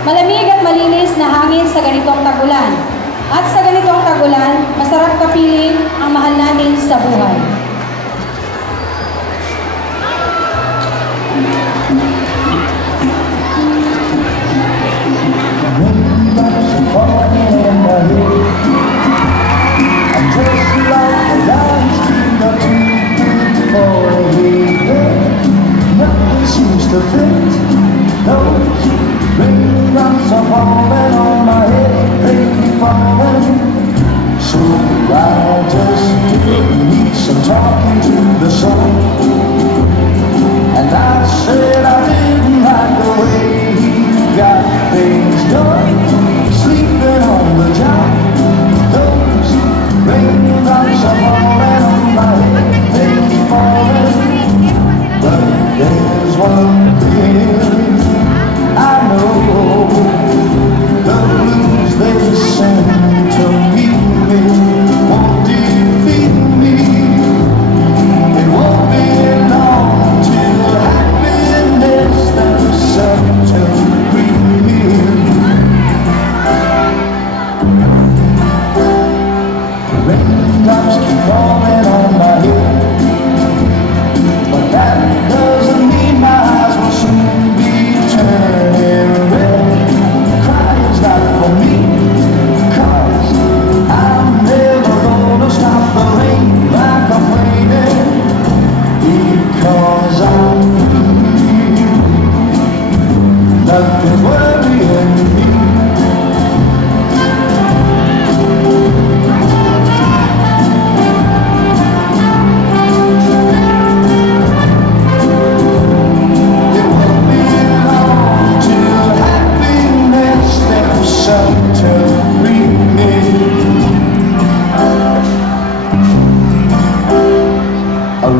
Malamig at malinis na hangin sa ganitong tagulan. At sa ganitong tagulan, masarap kapiling ang mahal natin sa buhay. To fit those raindrops are falling on my head, they keep falling. So I just need some talking to the sun. And I said I didn't like the way he got things done, sleeping on the job. Those raindrops are falling on my head, they keep falling. But there's one thing I know, the blues they send to meet me won't defeat me. It won't be long till happiness themselves to greet me. Raindrops keep falling on my head, but that doesn't mean my eyes will soon be turning red. Crying's not for me, 'cause I'm never gonna stop the rain like I'm waiting, because I'm free. Nothing's worrying me. To greet me. A